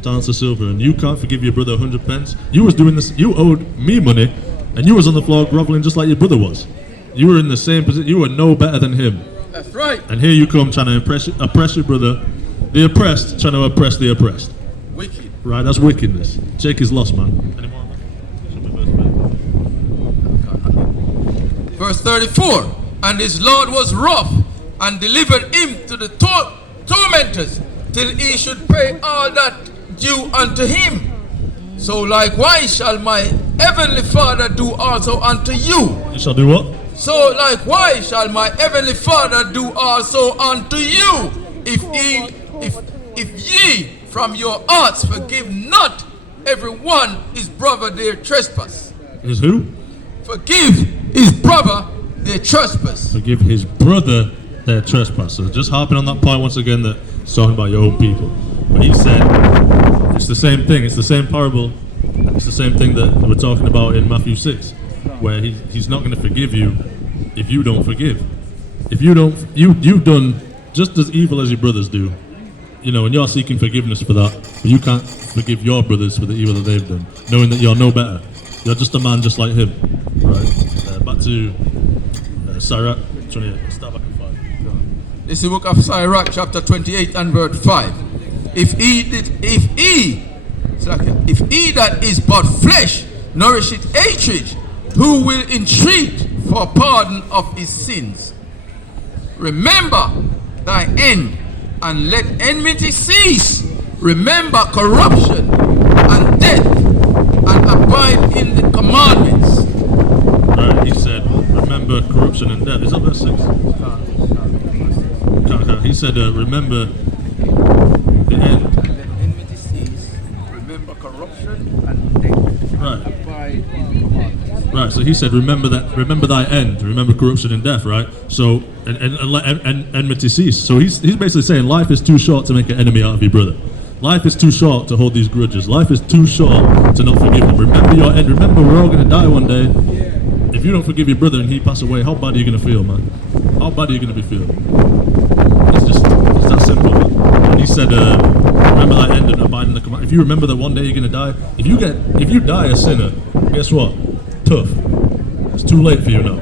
Talents of silver, and you can't forgive your brother 100 pence. You was doing this. You owed me money, and you was on the floor groveling just like your brother was. You were in the same position. You were no better than him. That's right. And here you come trying to oppress your brother. The oppressed trying to oppress the oppressed. Wicked. Right, that's wickedness. Jake is lost, man. Any more? Verse 34. And his Lord was wroth and delivered him to the tormentors till he should pay all that due unto him. So likewise shall my heavenly Father do also unto you. You shall do what? So likewise shall my heavenly Father do also unto you, if ye from your hearts forgive not every one his brother their trespass. His who? Forgive his brother their trespass. Forgive his brother their trespass. So just harping on that point once again, that it's talking about your own people. But he said it's the same thing. It's the same parable. It's the same thing that we're talking about in Matthew 6, where he's not going to forgive you if you don't forgive. If you don't, you've done just as evil as your brothers do, you know, and you're seeking forgiveness for that. But you can't forgive your brothers for the evil that they've done, knowing that you're no better. You're just a man just like him, right? Back to Sirach 28. Let's start back at 5. This is the book of Sirach, chapter 28 and verse 5. If he that is but flesh nourisheth hatred, who will entreat for pardon of his sins? Remember thy end, and let enmity cease. Remember corruption and death, and abide in the commandments. Right, he said, remember corruption and death. Is that verse 6? He said, remember the end. Remember corruption and death. Right. So he said, remember thy end. Remember corruption and death. Right. So and let enmity cease. So he's basically saying life is too short to make an enemy out of your brother. Life is too short to hold these grudges. Life is too short to not forgive them. Remember your end. Remember we're all going to die one day. If you don't forgive your brother and he pass away, how bad are you going to feel, man? How bad are you going to be feeling? It's that simple, man. And he said, remember that end and abide in the command. If you remember that one day you're going to die, if you die a sinner, guess what? Tough. It's too late for you now.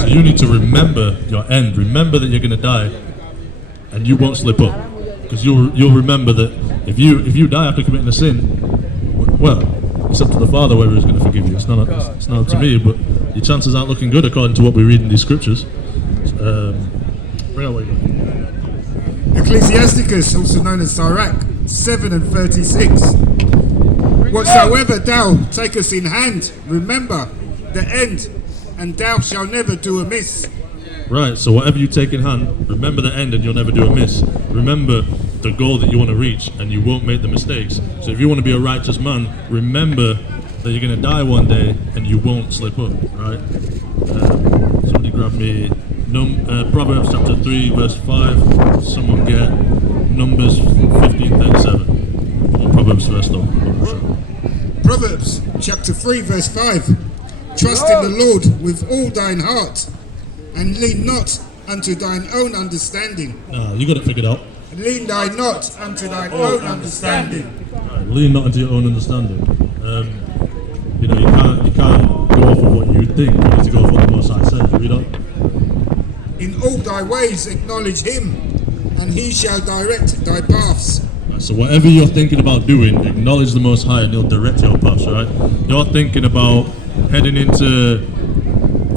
So you need to remember your end. Remember that you're going to die, and you won't slip up, because you'll remember that if you die after committing a sin, well, it's up to the Father whether He's going to forgive you. It's not up to me, but your chances aren't looking good according to what we read in these scriptures. Bring on what you got. Ecclesiasticus, also known as Sirach, 7 and 36. Whatsoever thou takest in hand, remember the end, and thou shalt never do amiss. Right, so whatever you take in hand, remember the end and you'll never do amiss. Remember the goal that you want to reach and you won't make the mistakes. So if you want to be a righteous man, remember that you're going to die one day and you won't slip up, right? Somebody grab me Proverbs chapter 3 verse 5. Someone get Numbers 15:37. Or Proverbs first though. Proverbs chapter 3 verse 5. Trust in the Lord with all thine heart, and lean not unto thine own understanding. You got it figured out. Lean thy not unto thine own understanding. Right, lean not unto your own understanding. You can't go off of what you think. You need to go off what the Most High says. Read on. In all thy ways acknowledge him, and he shall direct thy paths. Right, so whatever you're thinking about doing, acknowledge the Most High and He'll direct your paths, right? You're thinking about heading into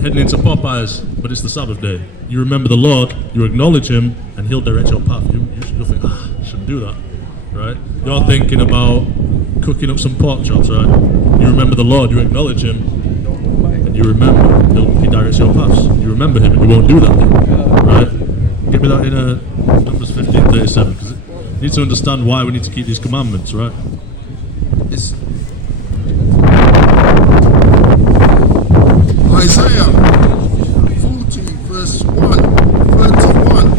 Popeyes, but it's the Sabbath day. You remember the Lord, you acknowledge Him, and He'll direct your path. You'll think, I shouldn't do that, right? You're thinking about cooking up some pork chops, right? You remember the Lord, you acknowledge Him, and you remember He directs your paths. You remember Him, and you won't do that thing, right? Give me that in Numbers 15:37, because you need to understand why we need to keep these commandments, right? It's Isaiah 40 verse 31.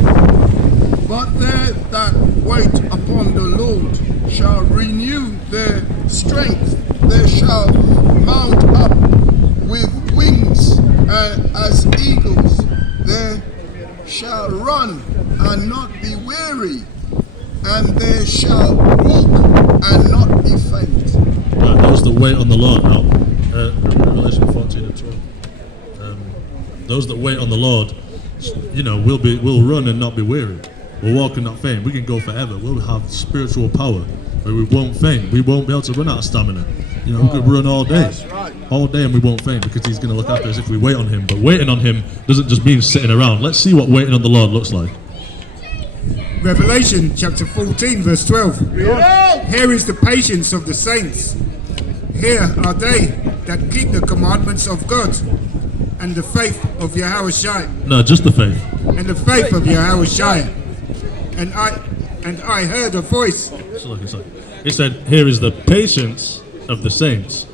But they that wait upon the Lord shall renew their strength. They shall mount up with wings as eagles. They shall run and not be weary, and they shall walk and wait on the Lord now, Revelation 14 and 12. Those that wait on the Lord, we'll run and not be weary. We'll walk and not faint. We can go forever. We'll have spiritual power where we won't faint. We won't be able to run out of stamina. We could run all day. All day and we won't faint because he's going to look after us if we wait on him. But waiting on him doesn't just mean sitting around. Let's see what waiting on the Lord looks like. Revelation chapter 14 verse 12. Here is the patience of the saints. Here are they that keep the commandments of God and the faith of Yahushua. No, just the faith. And the faith of Yahushua. And I heard a voice. It said, here is the patience of the saints.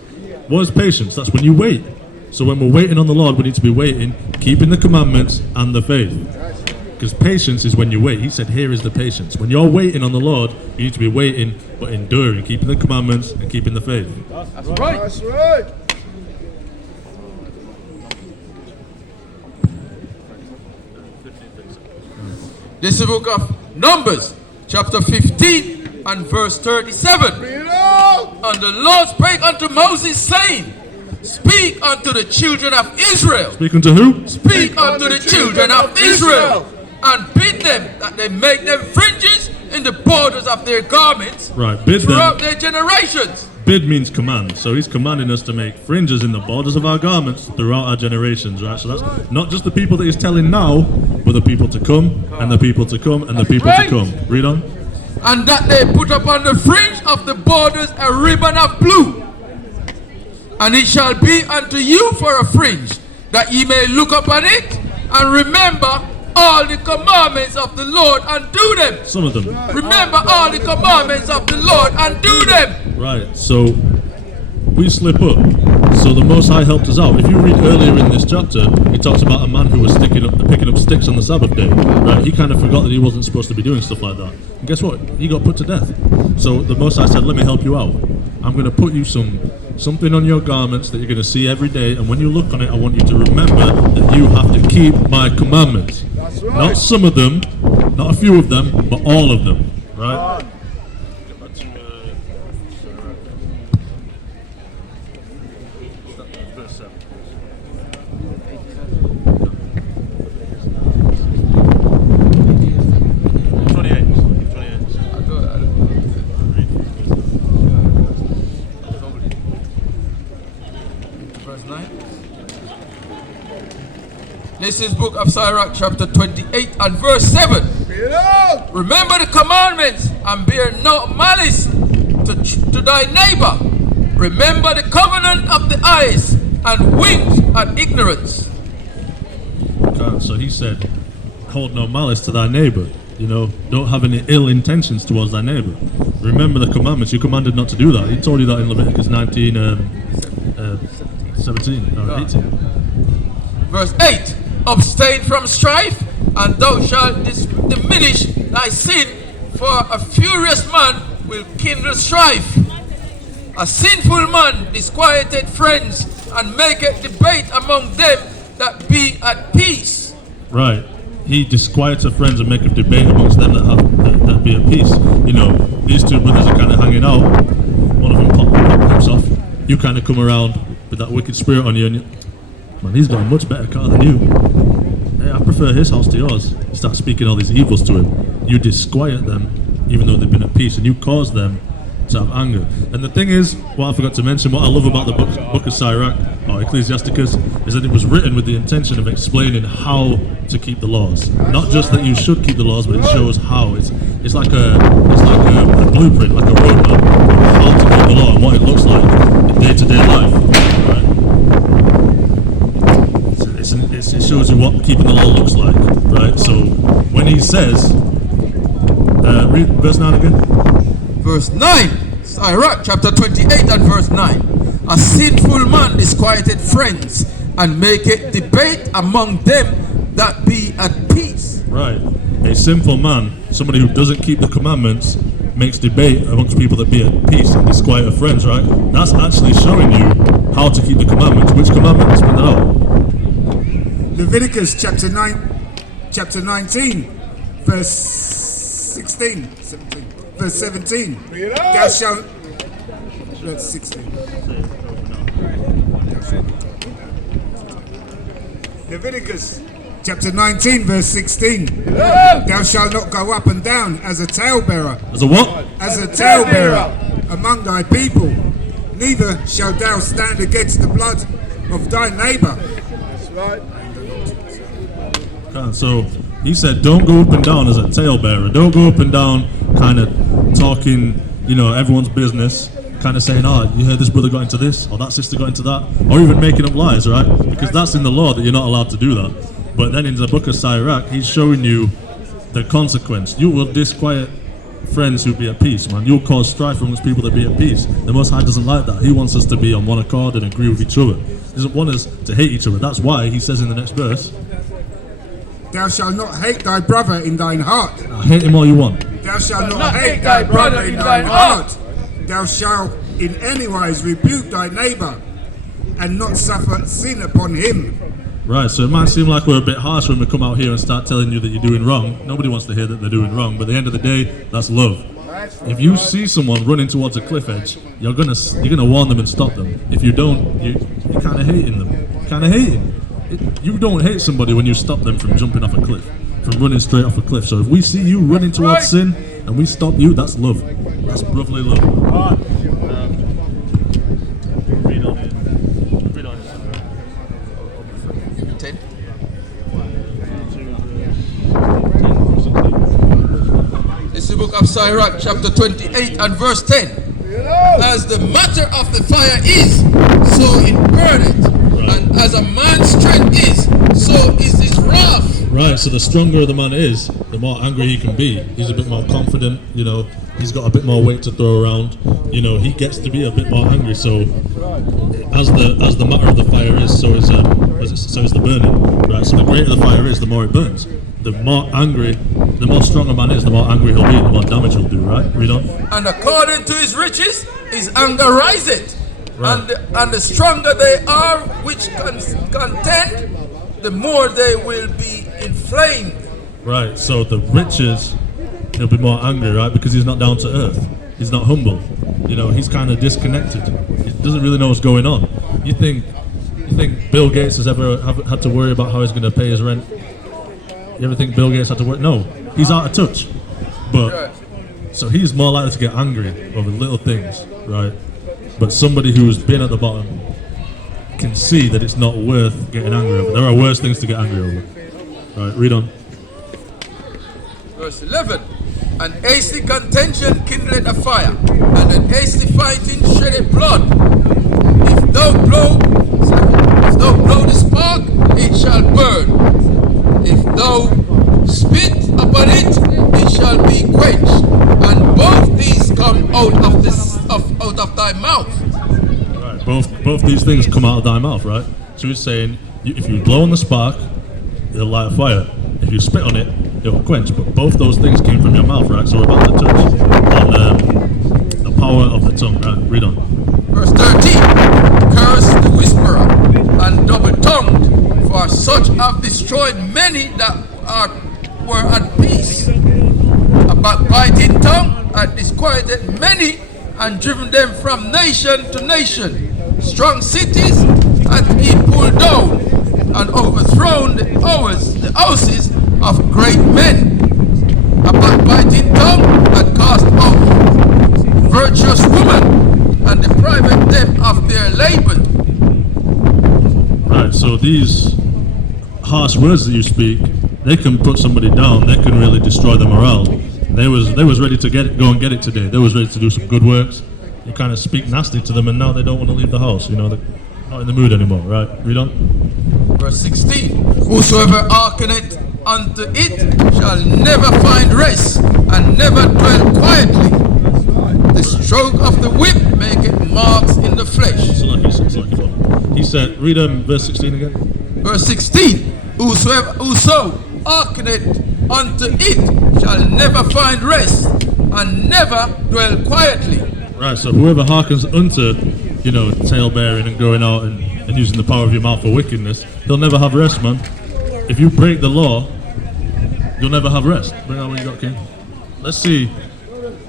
What is patience? That's when you wait. So when we're waiting on the Lord, we need to be waiting, keeping the commandments and the faith. Because patience is when you wait. He said, here is the patience. When you're waiting on the Lord, you need to be waiting, but enduring, keeping the commandments and keeping the faith. That's right. That's right. This is the book of Numbers, chapter 15 and verse 37. And the Lord spake unto Moses, saying, speak unto the children of Israel. Speaking to who? Speak unto the children of Israel, and bid them that they make them fringes in the borders of their garments, Right, bid throughout them. their generations. Bid means command. So he's commanding us to make fringes in the borders of our garments throughout our generations, right? So that's not just the people that he's telling now, but the people to come, and the people to come, and the people to come. Read on. And that they put upon the fringe of the borders a ribbon of blue. And it shall be unto you for a fringe, that ye may look upon it, and remember all the commandments of the Lord, and do them. Some of them. Remember all the commandments of the Lord, and do them. Right, so we slip up. So the Most High helped us out. If you read earlier in this chapter, it talks about a man who was picking up sticks on the Sabbath day. Right, he kind of forgot that he wasn't supposed to be doing stuff like that. And guess what? He got put to death. So the Most High said, let me help you out. I'm going to put you something on your garments that you're going to see every day, and when you look on it, I want you to remember that you have to keep my commandments. That's right. Not some of them, not a few of them, but all of them. Right? Get back to verse 7. Verse 9. This is book of Sirach, chapter 28 and verse 7. Remember the commandments and bear no malice to thy neighbor. Remember the covenant of the eyes and wink at ignorance. God, so he said, hold no malice to thy neighbor. Don't have any ill intentions towards thy neighbor. Remember the commandments. You commanded not to do that. He told you that in Leviticus 19, 17, or 18. Verse 8. Abstain from strife, and thou shalt diminish thy sin, for a furious man will kindle strife. A sinful man disquieted friends, and maketh debate among them that be at peace. Right. He disquieteth friends and maketh debate amongst them that be at peace. These two brothers are kind of hanging out. One of them pops off. You kind of come around with that wicked spirit on you, and man, he's got a much better car than you. Hey, I prefer his house to yours. You start speaking all these evils to him. You disquiet them, even though they've been at peace, and you cause them to have anger. And the thing is, what I forgot to mention, what I love about the book of Sirach, or Ecclesiasticus, is that it was written with the intention of explaining how to keep the laws. Not just that you should keep the laws, but it shows how. It's like a blueprint, like a roadmap, how to keep the law and what it looks like in day-to-day life. Right? It shows you what keeping the law looks like, right? So when he says, read verse 9 again. Verse 9, Sirach chapter 28 and verse 9. A sinful man disquieted friends, and maketh debate among them that be at peace. Right. A sinful man, somebody who doesn't keep the commandments, makes debate amongst people that be at peace and disquiet friends, right? That's actually showing you how to keep the commandments. Which commandments? Spin that out. Leviticus chapter 19, verse 17. Verse 17. That's 16. Leviticus chapter 19, verse 16. Thou shalt not go up and down as a talebearer, As a what? as a talebearer among thy people, neither shalt thou stand against the blood of thy neighbor. Okay, so he said, don't go up and down as a talebearer. Don't go up and down kind of talking, everyone's business, kind of saying, oh, you heard this brother got into this, or that sister got into that, or even making up lies, right? Because that's in the law that you're not allowed to do that. But then in the book of Sirach, he's showing you the consequence. You will disquiet friends who be at peace, man. You'll cause strife amongst people that be at peace. The Most High doesn't like that. He wants us to be on one accord and agree with each other. He doesn't want us to hate each other. That's why he says in the next verse, Thou shalt not hate thy brother in thine heart. hate him all you want. Thou shalt not hate thy brother in thine heart. Thou shalt in any wise rebuke thy neighbor, and not suffer sin upon him. Right, so it might seem like we're a bit harsh when we come out here and start telling you that you're doing wrong. Nobody wants to hear that they're doing wrong, but at the end of the day, that's love. If you see someone running towards a cliff edge, you're gonna warn them and stop them. If you don't, you're kind of hating them. Kind of hating. You don't hate somebody when you stop them from jumping off a cliff, from running straight off a cliff. So if we see you running towards sin and we stop you, that's love. That's brotherly love. Read on it. Read on it. 10. This is the book of Sirach, chapter 28 and verse 10. As the matter of the fire is, so it burneth. And as a man's strength is, so is his wrath. Right, so the stronger the man is, the more angry he can be. He's a bit more confident, he's got a bit more weight to throw around. He gets to be a bit more angry. So as the matter of the fire is, so is the burning. Right, so the greater the fire is, the more it burns. The more angry, the more strong a man is, the more angry he'll be, the more damage he'll do, right? Read on. And according to his riches, his anger riseth. Right. And the stronger they are which contend, the more they will be inflamed. Right, so the riches, he'll be more angry, right? Because he's not down to earth. He's not humble. He's kind of disconnected. He doesn't really know what's going on. You think Bill Gates has ever had to worry about how he's going to pay his rent? You ever think Bill Gates had to worry? No, he's out of touch. But so he's more likely to get angry over little things, right? But somebody who's been at the bottom can see that it's not worth getting angry over. There are worse things to get angry over. Right, read on. Verse 11. An hasty contention kindled a fire, and an hasty fighting shedded blood. If thou blow the spark, it shall burn. If thou spit upon it, it shall be quenched. And both these come out of thy mouth. Right, both these things come out of thy mouth, right? So he's saying, if you blow on the spark, it'll light a fire. If you spit on it, it'll quench. But both those things came from your mouth, right? So we're about to touch on the power of the tongue, right? Read on. Verse 13. Curse the whisperer and double-tongued, for such have destroyed many that were at peace. A backbiting tongue hath disquieted many, and driven them from nation to nation. Strong cities hath he pulled down, and overthrown the houses of great men. A backbiting tongue hath cast out virtuous women, and deprived them of their labor. Right, so these harsh words that you speak, they can put somebody down. They can really destroy the morale. They was ready to go and get it today. They was ready to do some good works. You kind of speak nasty to them, and now they don't want to leave the house. They're not in the mood anymore, right? Read on. Verse 16. Whosoever hearkeneth unto it shall never find rest, and never dwell quietly. The stroke of the whip maketh marks in the flesh. He said, read verse 16 again. Verse 16. Whoso hearkeneth unto it shall never find rest, and never dwell quietly. Right, so whoever hearkens unto, talebearing and going out and using the power of your mouth for wickedness, he'll never have rest, man. If you break the law, you'll never have rest. Bring out what you got, King. Let's see,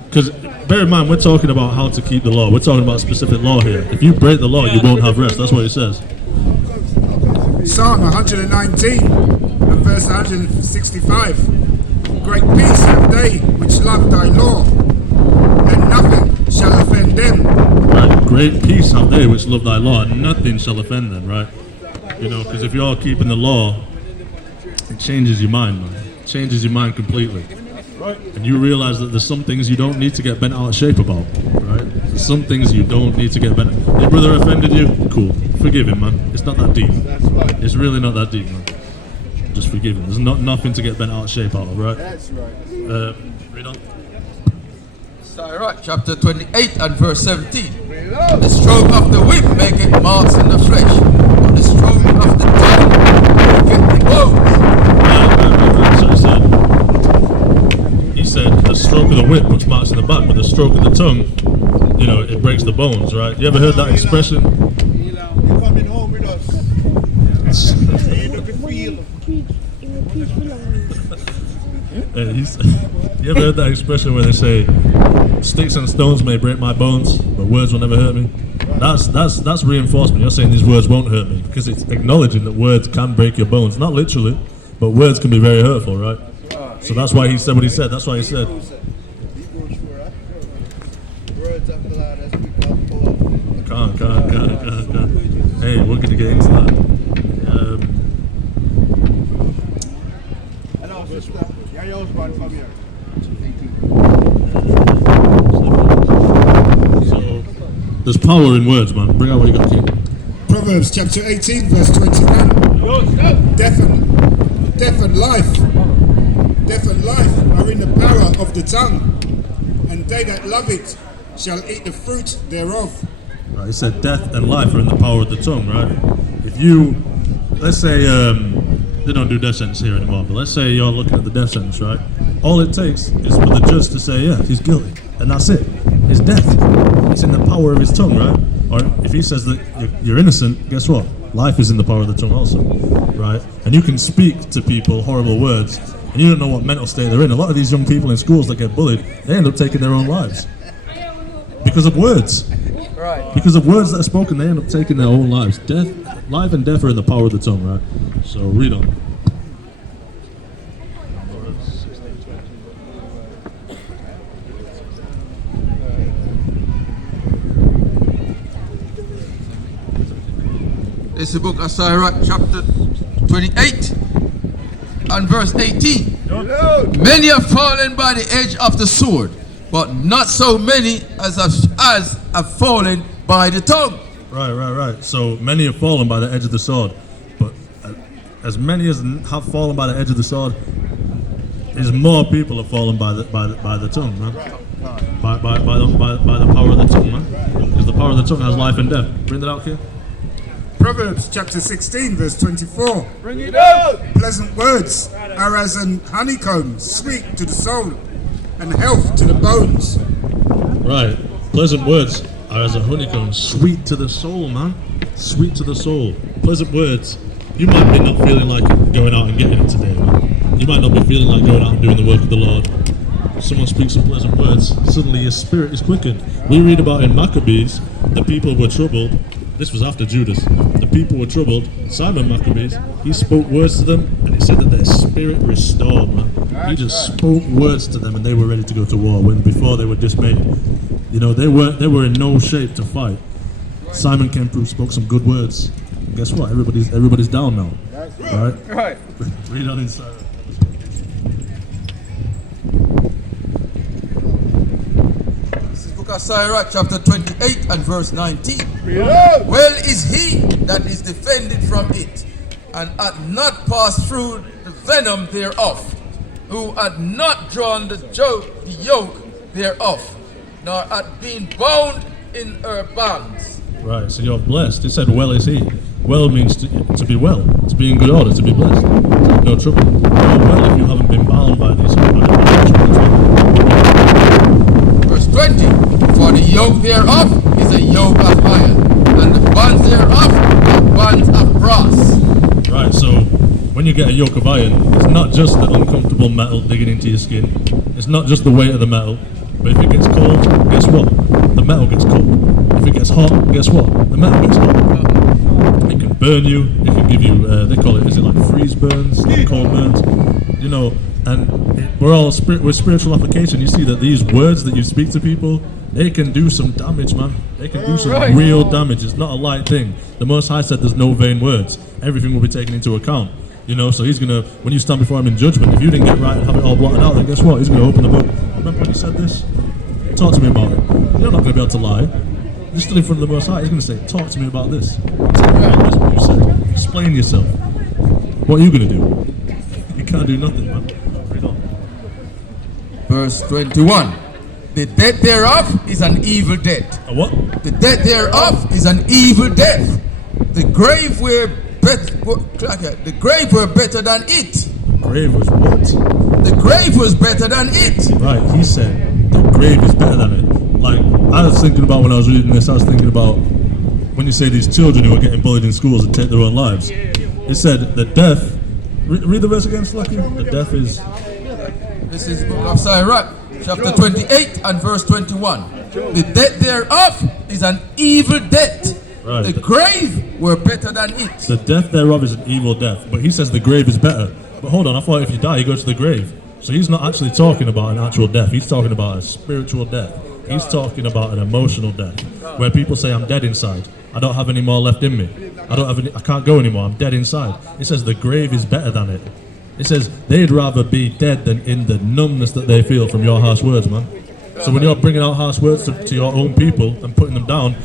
because bear in mind, we're talking about how to keep the law. We're talking about specific law here. If you break the law, you won't have rest. That's what it says. Psalm 119 and verse 165. Great peace have they which love thy law, and nothing shall offend them. Right. Great peace have they which love thy law, and nothing shall offend them, right? You know, because if you're keeping the law, it changes your mind, man. It changes your mind completely. And you realize that there's some things you don't need to get bent out of shape about, right? There's some things you don't need to get bent. Your brother offended you? Cool. Forgive him, man. It's not that deep. It's really not that deep, man. Just forgive him. There's nothing to get bent out of shape out of, right? That's right. Read on. Sirach chapter 28 and verse 17. The stroke of the whip maketh marks in the flesh, but the stroke of the tongue maketh the bones. So he said the stroke of the whip puts marks in the back, but the stroke of the tongue, you know, it breaks the bones, right? You ever heard that expression? You're coming home with us. You ever heard that expression where they say, "Sticks and stones may break my bones, but words will never hurt me"? That's reinforcement. You're saying these words won't hurt me because it's acknowledging that words can break your bones, not literally, but words can be very hurtful, right? So that's why he said what he said. That's why he said. Words of the Lord, as we call forth. Can't. Hey, we're gonna get into that. Hello, sister. Your husband come here. So there's power in words, man. Bring out what you got, King. Proverbs chapter 18 verse 21. Death and life are in the power of the tongue, and they that love it shall eat the fruit thereof. Right, he said death and life are in the power of the tongue, right? If you, let's say, they don't do death sentence here anymore, but let's say you're looking at the death sentence, right? All it takes is for the judge to say, yeah, he's guilty, and that's it. It's death. It's in the power of his tongue, right? Or if he says that you're innocent, guess what? Life is in the power of the tongue also, right? And you can speak to people horrible words, and you don't know what mental state they're in. A lot of these young people in schools that get bullied, they end up taking their own lives because of words. Right. Because of words that are spoken, they end up taking their own lives. Life and death are in the power of the tongue, right? So read on. This is the book of Sirach chapter 28 and verse 18. Many have fallen by the edge of the sword, but not so many as have fallen by the tongue. Right. So many have fallen by the edge of the sword, but as many as have fallen by the edge of the sword, is more people have fallen by the tongue, man. By the power of the tongue, man. Because the power of the tongue has life and death. Bring that out here. Proverbs chapter 16 verse 24. Bring it out. Pleasant words are as an honeycomb, sweet to the soul, and health to the bones. Right. Pleasant words are as a honeycomb, sweet to the soul, man. Sweet to the soul. Pleasant words. You might be not feeling like going out and getting it today, man. You might not be feeling like going out and doing the work of the Lord. Someone speaks some pleasant words, suddenly your spirit is quickened. We read about in Maccabees, the people were troubled. This was after Judas. The people were troubled. Simon Maccabees, he spoke words to them, and it said that their spirit restored, man. He just spoke words to them, and they were ready to go to war. When before they were dismayed, you know, they were in no shape to fight. Simon came through, spoke some good words. And guess what? Everybody's down now, right? Read on inside. Sirach chapter 28 and verse 19. Well is he that is defended from it, and hath not passed through the venom thereof, who hath not drawn the yoke thereof, nor hath been bound in her bands. Right, so you're blessed. It said, well is he. Well means to be well, to be in good order, to be blessed, to have no trouble. You're well if you haven't been bound by these. Verse 20. For the yoke thereof is a yoke of iron, and the bands thereof are bands of brass. Right, so when you get a yoke of iron, it's not just the uncomfortable metal digging into your skin. It's not just the weight of the metal. But if it gets cold, guess what? The metal gets cold. If it gets hot, guess what? The metal gets hot. It can burn you. It can give you. They call it. Is it like freeze burns, cold burns? You know. And with spiritual application, you see that these words that you speak to people, they can do some damage, man. They can do some real damage. It's not a light thing. The Most High said there's no vain words. Everything will be taken into account. You know, so he's gonna, when you stand before him in judgment, if you didn't get right and have it all blotted out, then guess what? He's gonna open the book. Remember when he said this? Talk to me about it. You're not gonna be able to lie. You're still in front of the Most High. He's gonna say, talk to me about this. That's what you said. Explain yourself. What are you gonna do? You can't do nothing, man. Verse 21. The death thereof is an evil death. A what? The death thereof is an evil death. The grave were better than it. Grave was what? The grave was better than it. Right, he said the grave is better than it. Like, I was thinking about when I was reading this, I was thinking about when you say these children who are getting bullied in schools and take their own lives. It said the death, read the verse again, Slacky. The death is... This is book of Sirach, chapter 28 and verse 21. The death thereof is an evil death. Right. The grave were better than it. The death thereof is an evil death. But he says the grave is better. But hold on, I thought if you die, you go to the grave. So he's not actually talking about an actual death. He's talking about a spiritual death. He's talking about an emotional death. Where people say, I'm dead inside. I don't have any more left in me. I can't go anymore. I'm dead inside. It says the grave is better than it. It says they'd rather be dead than in the numbness that they feel from your harsh words, man. So when you're bringing out harsh words to your own people and putting them down,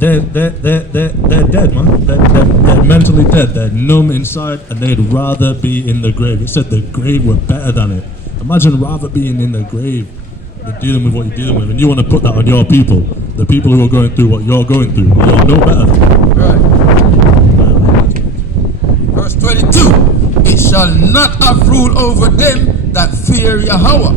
they're dead, man. They're mentally dead. They're numb inside, and they'd rather be in the grave. It said the grave were better than it. Imagine rather being in the grave than dealing with what you're dealing with, and you want to put that on your people, the people who are going through what you're going through. You're no better. Right. Verse 22. It shall not have rule over them that fear Yahweh,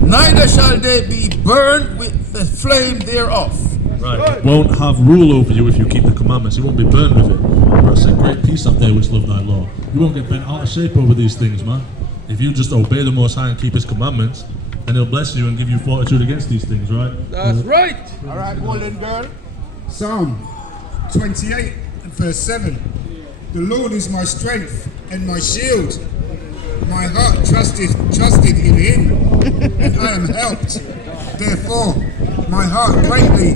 neither shall they be burned with the flame thereof. Right. It won't have rule over you if you keep the commandments. You won't be burned with it. Verse said, great peace have they which love thy law. You won't get bent out of shape over these things, man. If you just obey the Most High and keep his commandments, then he'll bless you and give you fortitude against these things, right? That's right. All right, golden girl. Psalm 28 and verse 7. The Lord is my strength and my shield. My heart trusted in him, and I am helped. Therefore, my heart greatly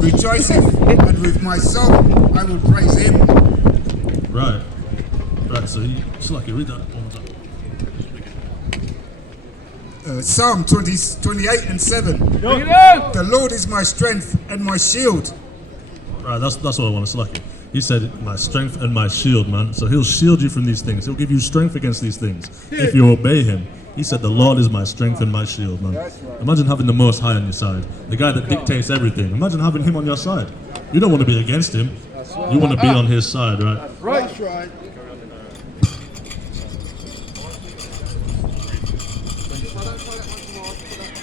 rejoiceth, and with my song I will praise him. Right. Right, so it's like you read that one more time. Psalm 28 and 7. The Lord is my strength and my shield. Right, that's what I want to select. He said, my strength and my shield, man. So he'll shield you from these things. He'll give you strength against these things if you obey him. He said, the Lord is my strength and my shield, man. Imagine having the Most High on your side, the guy that dictates everything. Imagine having him on your side. You don't want to be against him. You want to be on his side, right? That's right.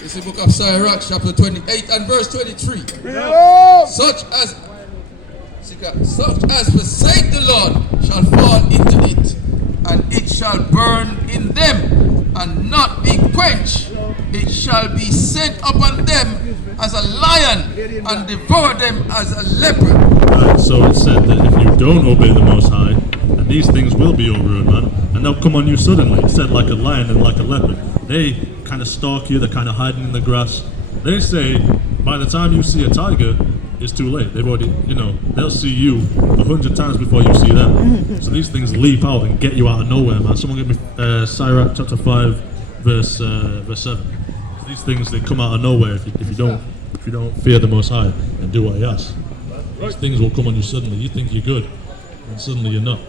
This is the book of Sirach, chapter 28 and verse 23. Such as forsake the Lord shall fall into it, and it shall burn in them, and not be quenched. It shall be sent upon them as a lion, and devour them as a leopard. Right, so it said that if you don't obey the Most High, and these things will be your ruin, man, and they'll come on you suddenly. It said like a lion and like a leopard. They kind of stalk you, they're kind of hiding in the grass. They say by the time you see a tiger, it's too late. They've already, they'll see you 100 times before you see them. So these things leap out and get you out of nowhere, man. Someone give me Sirach chapter 5, verse 7. So these things, they come out of nowhere if you don't fear the Most High and do what He asks. These things will come on you suddenly. You think you're good, and suddenly you're not.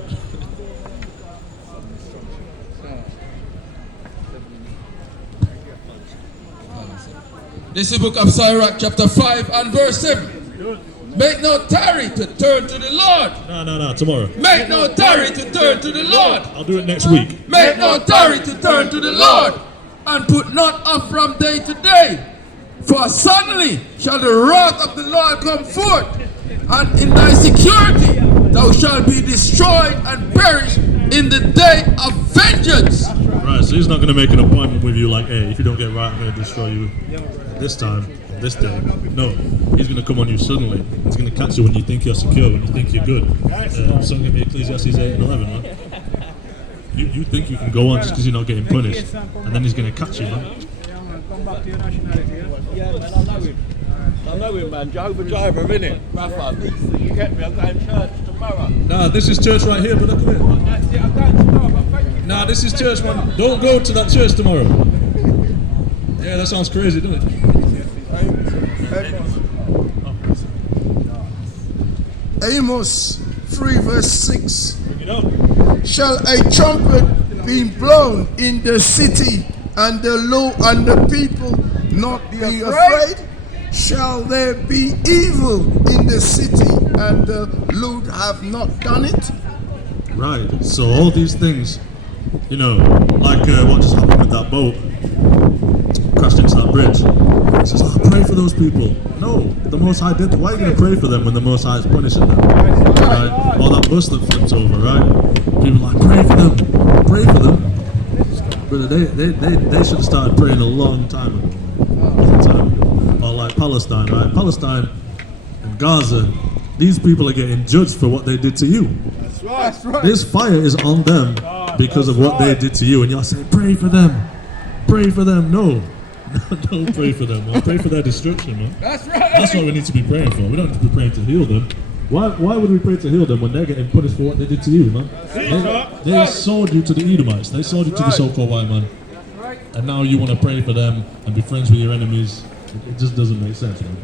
This is the book of Sirach, chapter 5 and verse 7. Make no tarry to turn to the Lord. No, tomorrow. Make no tarry to turn to the Lord. I'll do it next week. Make no tarry to turn to the Lord, and put not off from day to day. For suddenly shall the wrath of the Lord come forth, and in thy security thou shalt be destroyed and perish in the day of vengeance. Right, so He's not going to make an appointment with you like, hey, if you don't get right, I'm going to destroy you. This time, this day, no. He's going to come on you suddenly. He's going to catch you when you think you're secure, when you think you're good. So give me Ecclesiastes 8 and 11, man. You think you can go on just because you're not getting punished, and then he's going to catch you, man. Yeah, man, I know him. I know him, man. Jehovah Driver, innit? Rafa, you get me? I'm going to church tomorrow. Nah, this is church right here, brother. Come here. That's it, I'm going tomorrow, but thank you. Nah, this is church, man. Don't go to that church tomorrow. Yeah, that sounds crazy, doesn't it? Amos 3 verse 6. Bring it up. Shall a trumpet be blown in the city, and the people not be afraid? Shall there be evil in the city, and the lewd have not done it? Right. So all these things, you know, like what just happened with that boat, crashed into that bridge. He says, "Oh, pray for those people." No, the Most High did. Why are you going to pray for them when the Most High is punishing them? Right? Or that bus that flipped over, right? People are like, pray for them, pray for them. But they should have started praying a long time ago. Or like Palestine, right? Palestine and Gaza, these people are getting judged for what they did to you. That's right. This fire is on them because of what they did to you, and you're saying, pray for them. Pray for them. No. Don't pray for them, man. Pray for their destruction, man. That's right. That's what we need to be praying for. We don't need to be praying to heal them. Why would we pray to heal them when they're getting punished for what they did to you, man? They sold you to the Edomites. They sold you to the so-called white man. And now you want to pray for them and be friends with your enemies. It just doesn't make sense, man.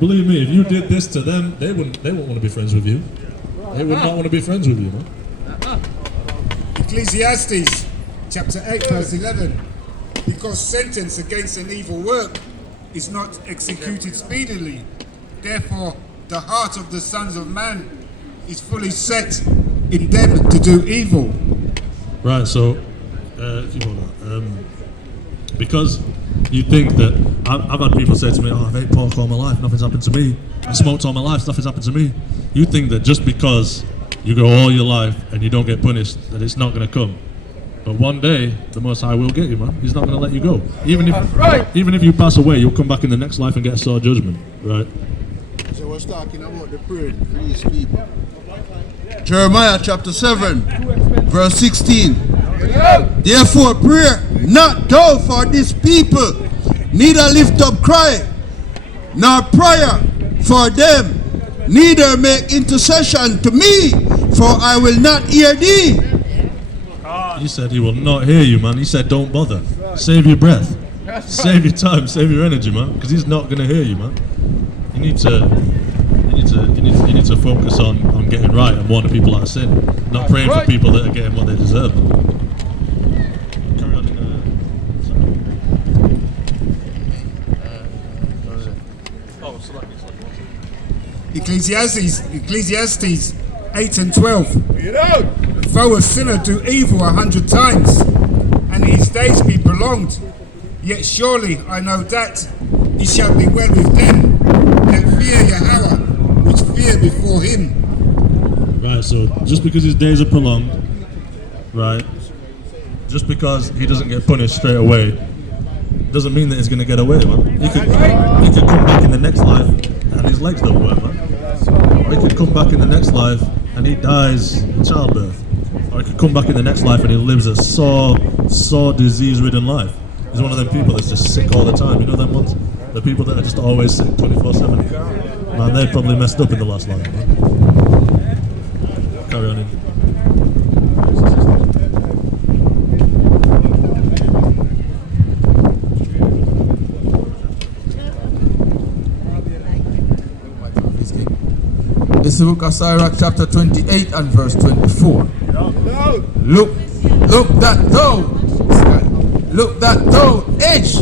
Believe me, if you did this to them, they wouldn't want to be friends with you. They would not want to be friends with you, man. Ecclesiastes chapter 8 verse 11. Because sentence against an evil work is not executed speedily, therefore the heart of the sons of man is fully set in them to do evil. Right, so if you hold on, because you think that I've had people say to me, "Oh, I've ate pork all my life, nothing's happened to me. I smoked all my life, nothing's happened to me." You think that just because you go all your life and you don't get punished, that it's not going to come. But one day, the Most High will get you, man. He's not going to let you go. Even if you pass away, you'll come back in the next life and get a sore judgment, right? So we're talking about the prayer for these people. Jeremiah chapter 7, verse 16. Therefore pray not thou for this people, neither lift up cry, nor prayer for them, neither make intercession to me, for I will not hear thee. He said he will not hear you, man. He said don't bother. Save your breath. Save your time. Save your energy, man. Because he's not going to hear you, man. You need to focus on getting right and warning people out of sin, not praying for people that are getting what they deserve. Carry on Ecclesiastes 8 and 12. Though a sinner do evil 100 times, and his days be prolonged, yet surely I know that it shall be well with them that fear Yahweh, which fear before him. Right, so just because his days are prolonged, right, just because he doesn't get punished straight away, doesn't mean that he's going to get away, man. He could come back in the next life and his legs don't work, man. Or he could come back in the next life and he dies in childbirth. Or he could come back in the next life and he lives a sore disease-ridden life. He's one of them people that's just sick all the time. You know them ones? The people that are just always sick 24/7. Man, they probably messed up in the last life, man. Carry on in. This is the book of Sirach chapter 28 and verse 24. Look that thou edge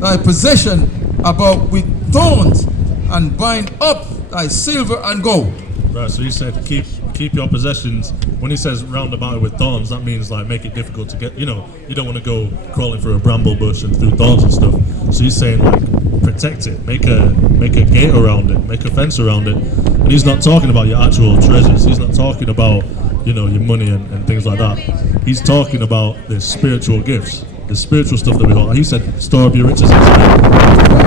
thy possession about with thorns, and bind up thy silver and gold. Right, so you said keep your possessions. When he says round about it with thorns, that means like make it difficult to get, you know, you don't want to go crawling through a bramble bush and through thorns and stuff. So he's saying like protect it, make a gate around it, make a fence around it. And he's not talking about your actual treasures. He's not talking about, you know, your money and things like that. He's talking about the spiritual gifts, the spiritual stuff that we hold. He said, store up your riches in heaven.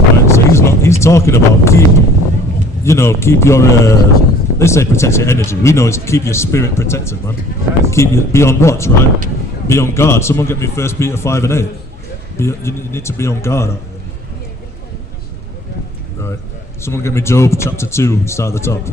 Right? So he's talking about keep your, they say protect your energy. We know it's keep your spirit protected, man. Be on watch, right? Be on guard. Someone get me 1 Peter 5:8. You need to be on guard. Right. Someone get me Job chapter 2, start at the top.